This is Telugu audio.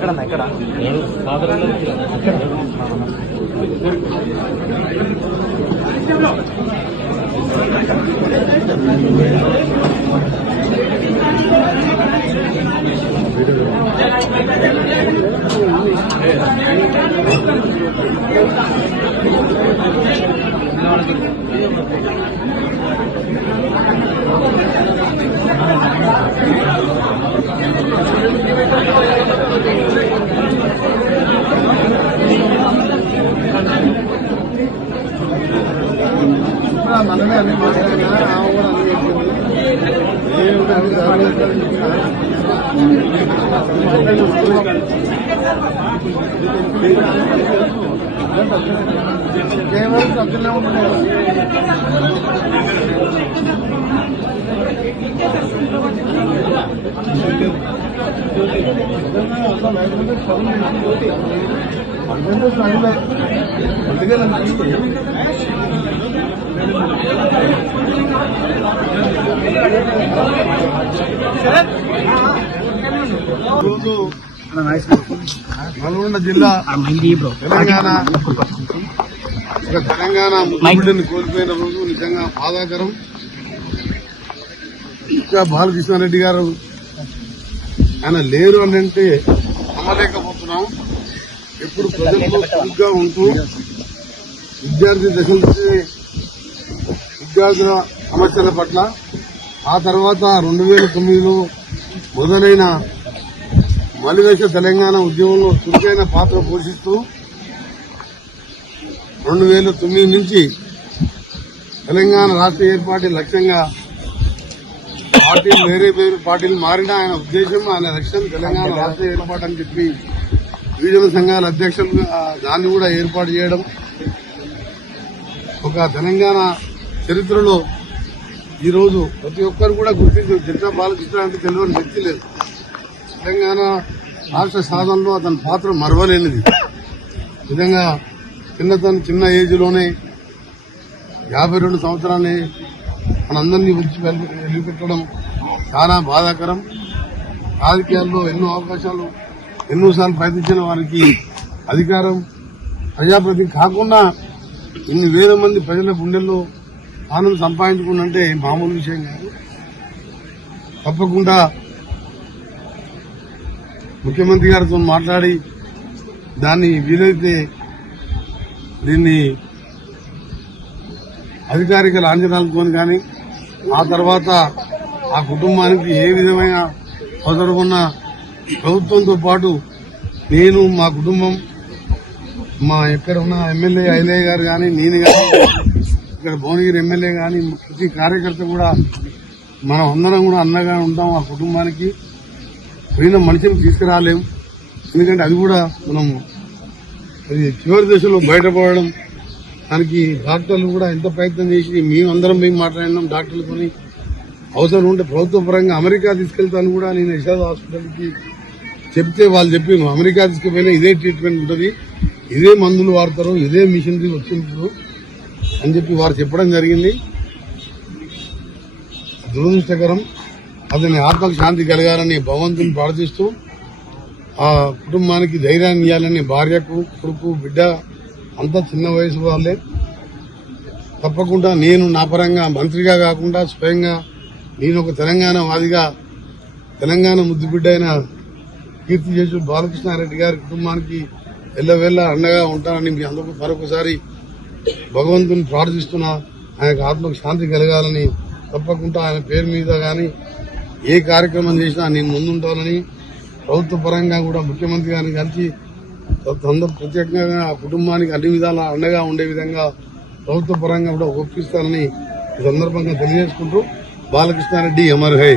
ఎక్కడ మనమే అన్ని కేవలం సభ్యులే ఉంటున్నారు. రోజు నల్గొండ జిల్లా తెలంగాణ ముఖ్యమంత్రిని కోల్పోయిన రోజు నిజంగా బాధాకరం. ఇంకా బాలకృష్ణారెడ్డి గారు ఆయన లేరు అని అంటే నమ్మలేకపోతున్నాం. ఎప్పుడు ప్రజల్లో చురుగ్గా ఉంటూ విద్యార్థి దశ నుంచి విద్యార్థుల సమస్యల పట్ల, ఆ తర్వాత 2009లో మొదలైన మలివేశ తెలంగాణ ఉద్యమంలో చురుకైన పాత్ర పోషిస్తూ 2009 నుంచి తెలంగాణ రాష్ట్ర ఏర్పాటు లక్ష్యంగా పార్టీలు వేరే పార్టీలు మారినా ఆయన ఉద్దేశం, ఆయన లక్ష్యం తెలంగాణ రాష్ట్ర ఏర్పాటు అని చెప్పి యువజన సంఘాల అధ్యక్షులు దాన్ని కూడా ఏర్పాటు చేయడం. ఒక తెలంగాణ చరిత్రలో ఈరోజు ప్రతి ఒక్కరు కూడా గుర్తించి జిల్లా బాలకృష్ణ అంటే తెలియని వ్యక్తి లేదు. తెలంగాణ రాష్ట్ర సాధనలో అతని పాత్ర మరవలేనిది. నిజంగా చిన్న ఏజ్ లోనే 52 సంవత్సరాన్ని మనందరినీ వెలిపెట్టడం చాలా బాధాకరం. రాజకీయాల్లో ఎన్నో అవకాశాలు ఎన్నోసార్లు ప్రయత్నించిన వారికి అధికారం ప్రజాప్రతినిధి కాకుండా ఇన్ని వేల మంది ప్రజల గుండెల్లో స్థానం సంపాదించుకున్నంటే మామూలు విషయం కాదు. తప్పకుండా ముఖ్యమంత్రి గారితో మాట్లాడి దాన్ని వీలైతే దీన్ని అధికారిక లాంఛనాలతో కానీ, ఆ తర్వాత ఆ కుటుంబానికి ఏ విధమైన అవసరం ఉన్న ప్రభుత్వంతో పాటు నేను, మా కుటుంబం, మా ఎక్కడ ఉన్న ఎమ్మెల్యే ఐలయ్య గారు కానీ, నేను కానీ, ఇక్కడ భువనగిరి ఎమ్మెల్యే కానీ, ప్రతి కార్యకర్త కూడా మనం అందరం కూడా అండగా ఉంటాం. ఆ కుటుంబానికి పోయిన మనిషిని తీసుకురాలేం. ఎందుకంటే అది కూడా మనం అది చివరి దశలో బయటపడడం. దానికి డాక్టర్లు కూడా ఎంత ప్రయత్నం చేసి మేమందరం మేము మాట్లాడినాం డాక్టర్లతో. అవసరం ఉంటే ప్రభుత్వ పరంగా అమెరికా తీసుకెళ్తాను కూడా నేను యశోద హాస్పిటల్కి చెప్తే వాళ్ళు చెప్పాను, అమెరికా తీసుకుపోయినా ఇదే ట్రీట్మెంట్ ఉంటుంది, ఇదే మందులు వాడతారు, ఇదే మిషనరీ వచ్చింటారు అని చెప్పి వారు చెప్పడం జరిగింది. దురదృష్టకరం. అతని ఆత్మకు శాంతి కలగాలని భగవంతుని ప్రార్థిస్తూ, ఆ కుటుంబానికి ధైర్యాన్ని ఇవ్వాలని భార్యకు, కొడుకు, బిడ్డ అంతా చిన్న వయసు వాళ్ళే. తప్పకుండా నేను నా పరంగా మంత్రిగా కాకుండా స్వయంగా నేను ఒక తెలంగాణ వాదిగా, తెలంగాణ ముద్దుబిడ్డ అయిన కీర్తి చేసు బాలకృష్ణారెడ్డి గారి కుటుంబానికి ఎల్లవేళ అండగా ఉంటానని మీ అందరూ మరొకసారి భగవంతుని ప్రార్థిస్తున్నా. ఆయనకు ఆత్మకు శాంతి కలగాలని, తప్పకుండా ఆయన పేరు మీద గాని ఏ కార్యక్రమం చేసినా నేను ముందుంటానని ప్రభుత్వ పరంగా కూడా ముఖ్యమంత్రి గారిని కలిసి ప్రత్యేకంగా ఆ కుటుంబానికి అన్ని విధాలా అండగా ఉండే విధంగా ప్రభుత్వ పరంగా కూడా ఒప్పిస్తానని ఈ సందర్భంగా తెలియజేసుకుంటూ బాలకృష్ణారెడ్డి అమర్ హై.